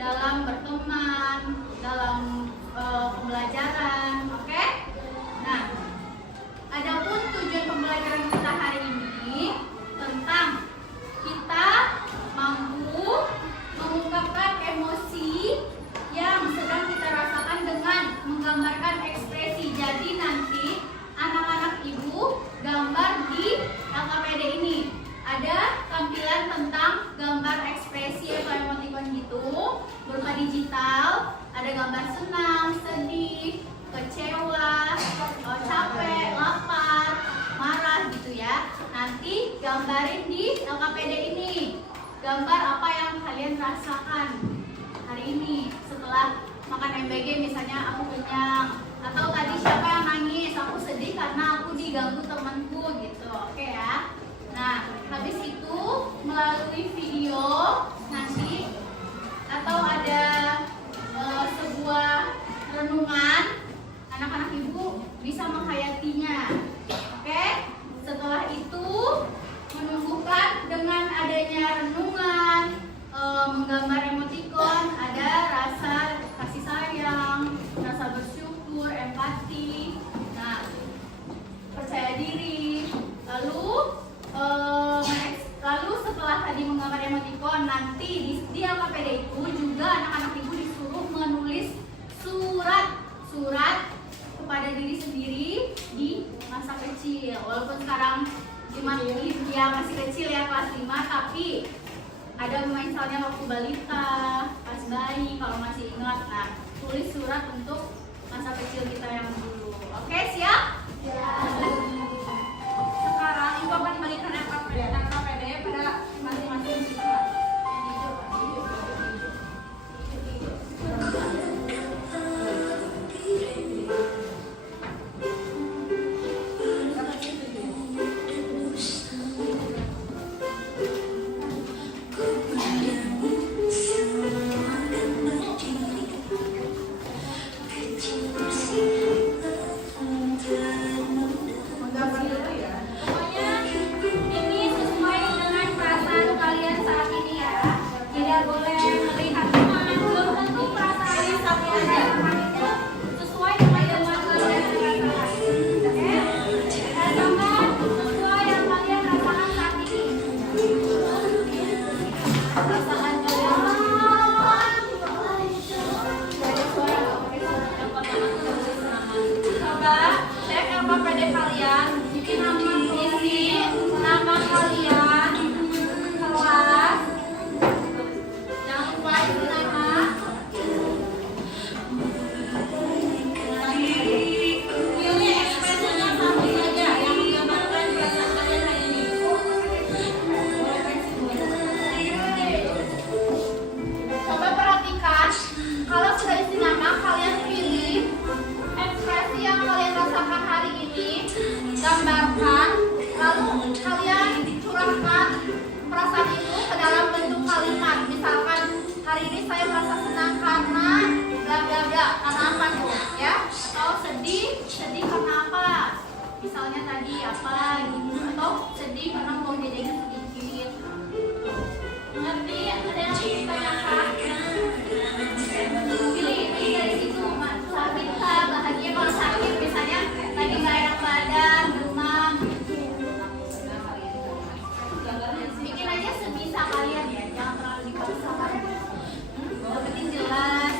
dalam berteman, dalam pembelajaran, oke? Nah, adapun tujuan pembelajaran kita hari ini tentang kita mampu mengungkapkan emosi yang sedang kita rasakan dengan menggambarkan ekspresi. Jadi nanti anak-anak ibu gambar di LKPD ini. Ada tampilan tentang gambar ekspresi atau emoticon gitu berupa digital. Ada gambar senang, sedih, kecewa, capek, lapar, marah gitu ya. Nanti gambarin di LKPD ini. Gambar apa yang kalian rasakan hari ini setelah makan MBG, misalnya aku kenyang, atau tadi siapa yang nangis, aku sedih karena aku diganggu temanku gitu. Oke ya. Nah, habis itu melalui video nanti atau ada sebuah renungan, anak-anak ibu bisa menghayatinya. Oke? Setelah itu menumbuhkan dengan adanya renungan, menggambar emoticon, ada rasa kasih sayang, rasa bersyukur, empati, nah, percaya diri. Lalu setelah tadi menggambar emoticon, nanti di LKPD itu juga anak-anak ibu disuruh menulis surat kepada diri sendiri di masa kecil. Walaupun sekarang dia masih kecil ya, kelas 5, tapi ada misalnya waktu balita, pas bayi, kalau masih ingat. Nah, tulis surat untuk masa kecil kita yang dulu. Oke, siap? Ya. Sekarang ibu akan berikan LKPD pada masing-masing siswa. Misalnya tadi apa gitu, atau sedih karena mau jajannya sedikit. Ngerti? Ada yang ditanyakan? Pilih dari situ. Kita bahagia kalau sakit, misalnya lagi nggak enak badan, demam. Bikin aja sebisa kalian ya, jangan terlalu dipaksakan. Yang penting jelas.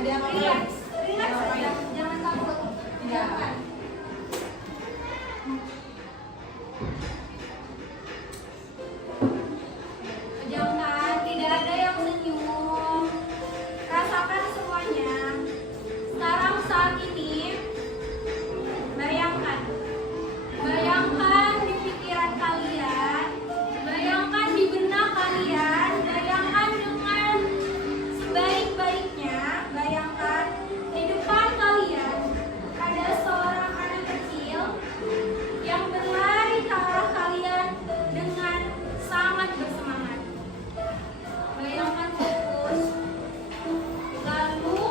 Relax, relax saja, jangan takut. Jangan. Jangan, tidak ada yang senyum. Rasakan semuanya. Sekarang saat ini, bayangkan di pikiran kalian, bayangkan di benak kalian, bayangkan dengan sebaik-baiknya, bayangkan di depan kalian ada seorang anak kecil yang berlari ke arah kalian dengan sangat bersemangat. Bayangkan fokus. Lalu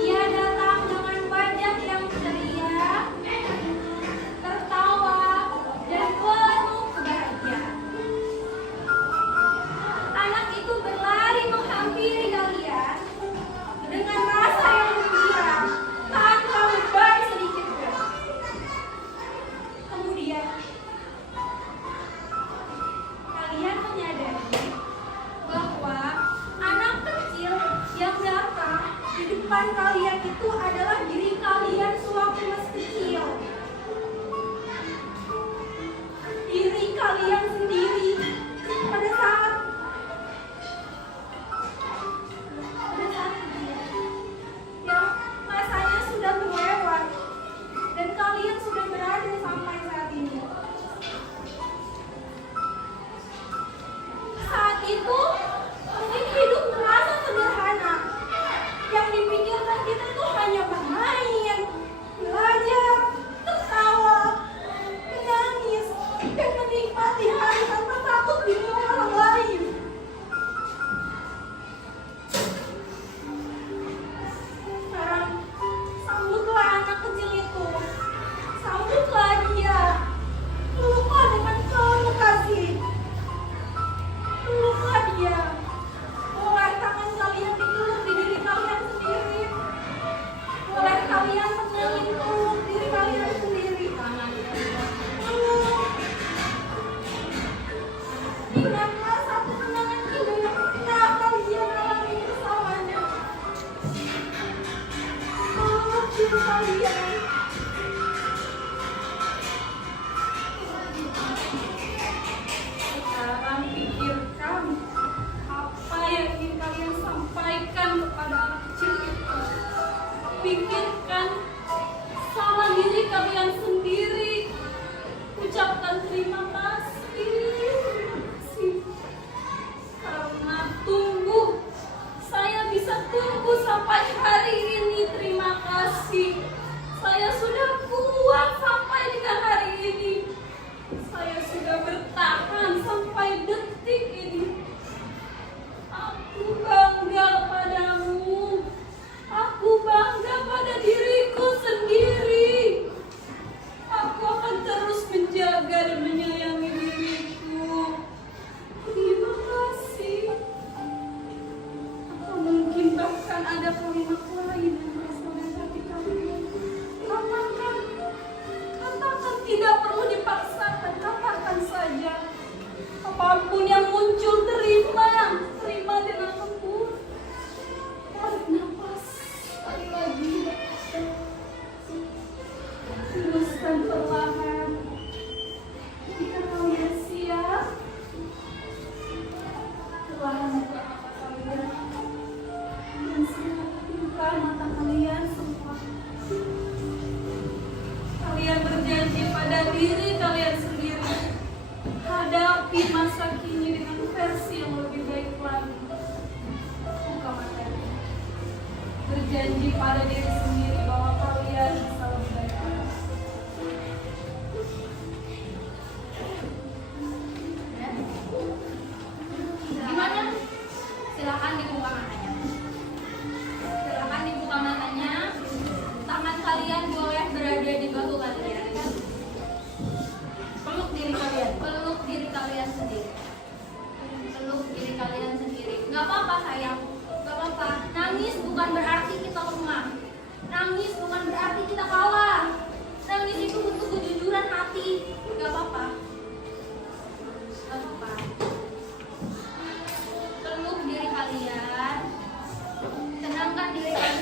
ia datang dengan wajah yang ceria, tertawa, dan penuh kebahagiaan. Anak itu berlari menghampiri kalian dengan rasa yang gembira tanpa beban sedikit pun. Kemudian kalian menyadari bahwa anak kecil yang datang di depan kalian itu adalah diri kalian sewaktu masih kecil. Diri kalian sendiri pada saat yang masanya sudah berlewat dan kalian sudah berada sampai saat ini. Saat itu mungkin hidup terasa sederhana. Yang dipikirkan kita itu hanya bermain, belajar, tertawa, menangis, dan menikmati hari tanpa takut dinilai orang lain. Sekarang sambutlah anak kecil itu, sambutlah dia, peluklah dengan penuh kasih. Peluklah dia. Boleh tangan kalian dipeluk di diri kalian sendiri. Boleh kalian peluk diri kalian sendiri. Peluk. Ingatlah satu kenangan indah yang pernah kalian alami bersamanya. Peluk diri kalian. Sekarang pikirkan apa yang ingin kalian sampaikan kepada anak kecil itu. Pikirkan sama diri kalian sendiri. Ucapkan terima kasih. Karena saya bisa tunggu sampai hari ini. Terima kasih. Saya sudah kuat sampai dengan hari ini. Saya sudah bertahan sampai detik ini. Aku bangga padamu. Aku bangga pada diriku sendiri. Aku akan terus menjaga dan menyayangi diriku. Terima kasih. Atau mungkin bahkan ada kalimat lain yang berasal dari hati kalian. Katakan, tidak perlu dipaksakan, katakan saja. Apapun yang muncul, terima dengan lembut. Tarik nafas sekali lagi. Hembuskan perlahan. Jika kalian siap, perlahan buka mata kalian. Dan buka mata kalian semua. Kalian berjanji pada diri kalian sendiri. Hadapi masa kini dengan versi yang lebih baik lagi. Buka matanya. Berjanji pada diri sendiri bahwa kalian bisa lebih baik lagi. Gimana? Silakan dibuka matanya. Silakan dibuka matanya. Tangan kalian boleh berada di bahu kalian. Peluk diri kalian. Peluk diri kalian sendiri. Peluk diri kalian sendiri. Gak apa-apa sayang. Gak apa-apa. Nangis bukan berarti kita lemah. Nangis bukan berarti kita kalah. Nangis itu bentuk kejujuran hati. Gak apa-apa. Gak apa-apa. Peluk diri kalian. Tenangkan diri kalian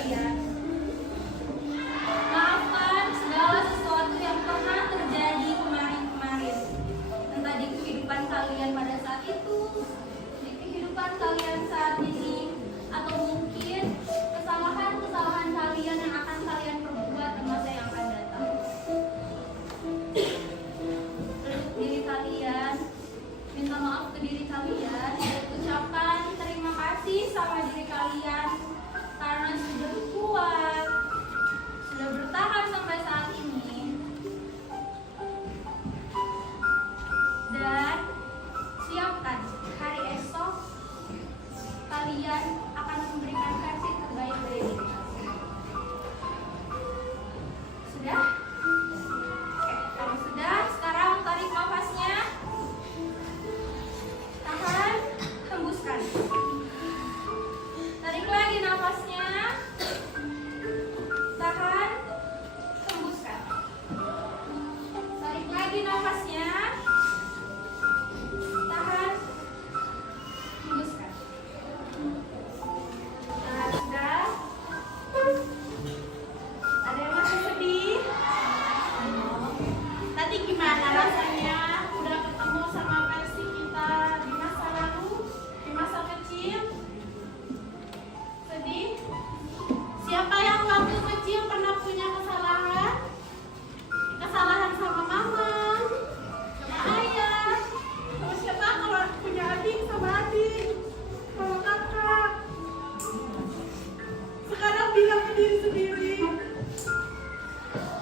sekarang bilang ke diri sendiri,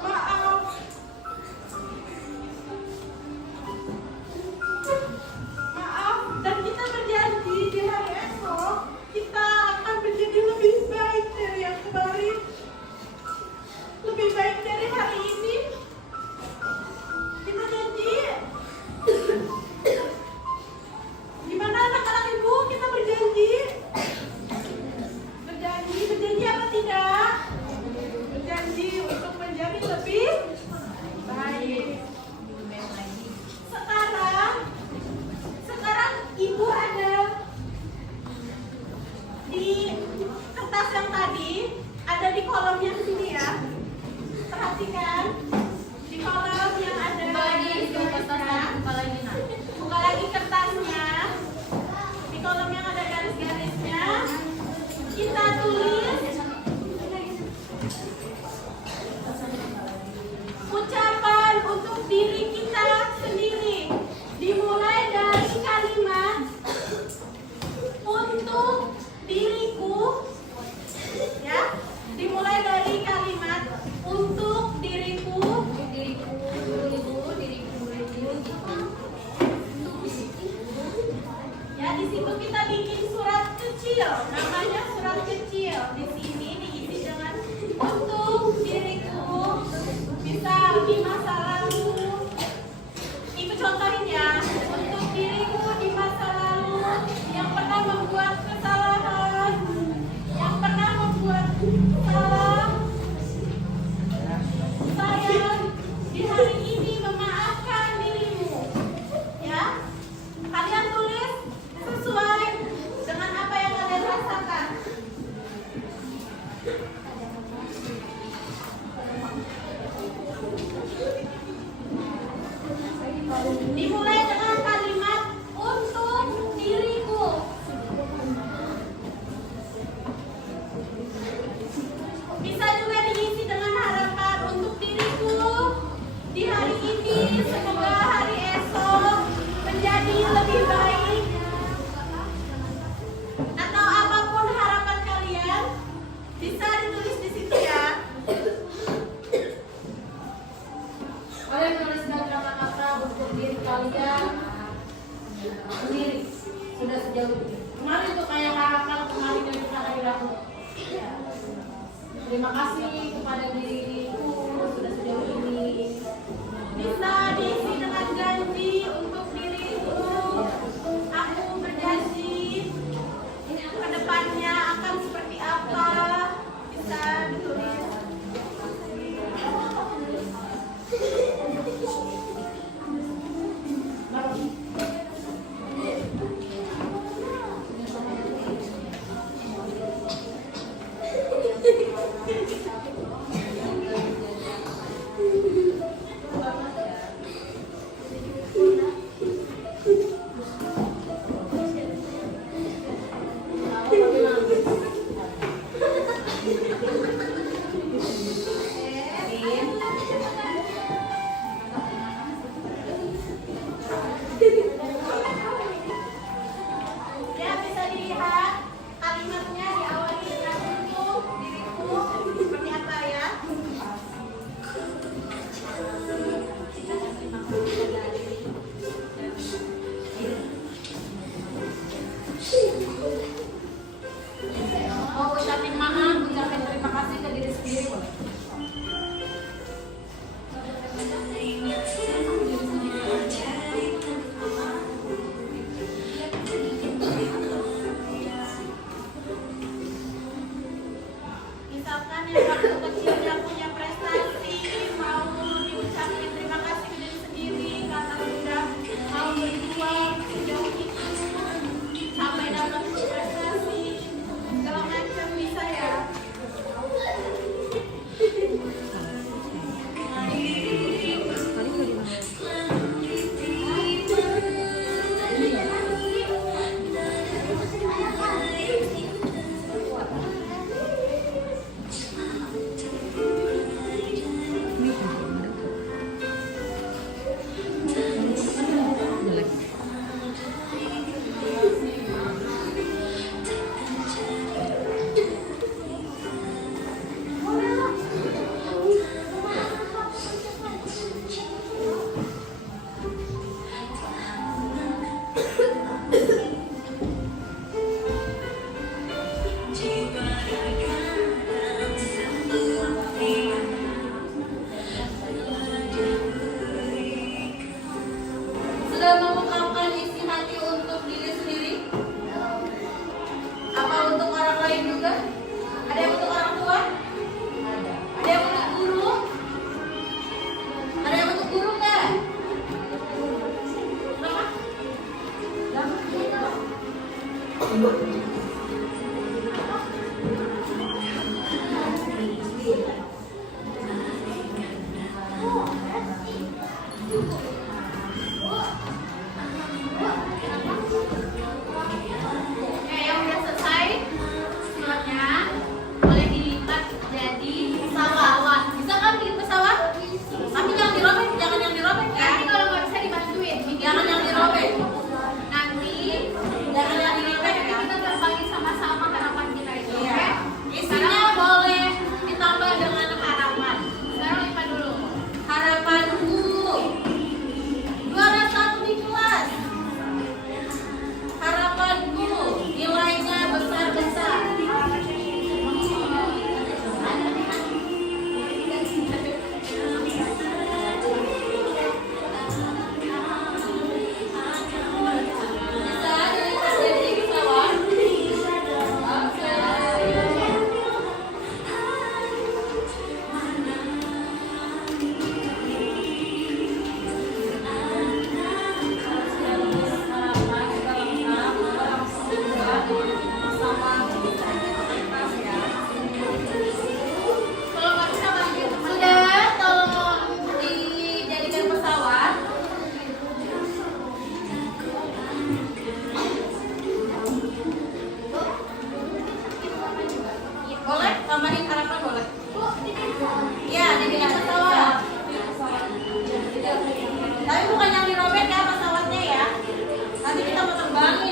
maaf. Maaf, dan kita berjanji di hari esok kita akan menjadi lebih baik dari yang kemarin, lebih baik dari hari ini. Kita janji. Gimana anak-anak ibu? Kita berjanji. Berjanji apa tidak? Berjanji untuk menjadi lebih baik. Sekarang ibu ada di kertas yang tadi, ada di kolom yang sini ya. Perhatikan di kolom yang ada. Buka lagi kertasnya. Di kolom yang ada garis-garisnya, kita tulis ucapan untuk diri kita sendiri. Dimulai dari kalimat untuk diriku, ya. Dimulai dari kalimat untuk diriku, ya. Di situ kita bikin surat kecil, namanya surat kecil. Di sini diisi dengan untuk diriku, bisa di masa lalu. Ibu contohin ya, untuk diriku di masa lalu yang pernah membuat kesalahan, yang pernah membuat salah. Saya di hari ini memaafkan dirimu, ya. Kalian tulis sesuai dengan apa yang kalian rasakan. Dimulai dengan kalimat untuk diriku. Bisa juga diisi dengan harapan untuk diriku di hari ini, semoga hari esok menjadi lebih baik. Atau apapun harapan kalian, bisa ditulis di situ ya. Kalian menuliskan kata-kata untuk diri kalian sendiri sudah sejauh ini. Kemarin tuh kayak harapan kemarin yang kita hari lalu. Terima kasih kepada diriku sudah sejauh ini. Bisa diisi dengan janji untuk diriku. Aku berjanji kedepannya akan seperti apa. Bisa ditulis. Ya, bisa dilihat kalimatnya diawali dengan untuk diriku seperti apa ya. Mau ucapin maaf, ucapin terima kasih ke diri sendiri. Misalkan yang waktu kecilnya punya prestasi, mau diucapin terima kasih ke diri sendiri karena sudah mau berjuang sejauh itu sampai dapat prestasi, segala macam bisa ya. kapan boleh? Bu, bikin pesawat. Iya, dibikin pesawat. Tapi bukan yang dirobek ya pesawatnya ya. Nanti kita mau terbang.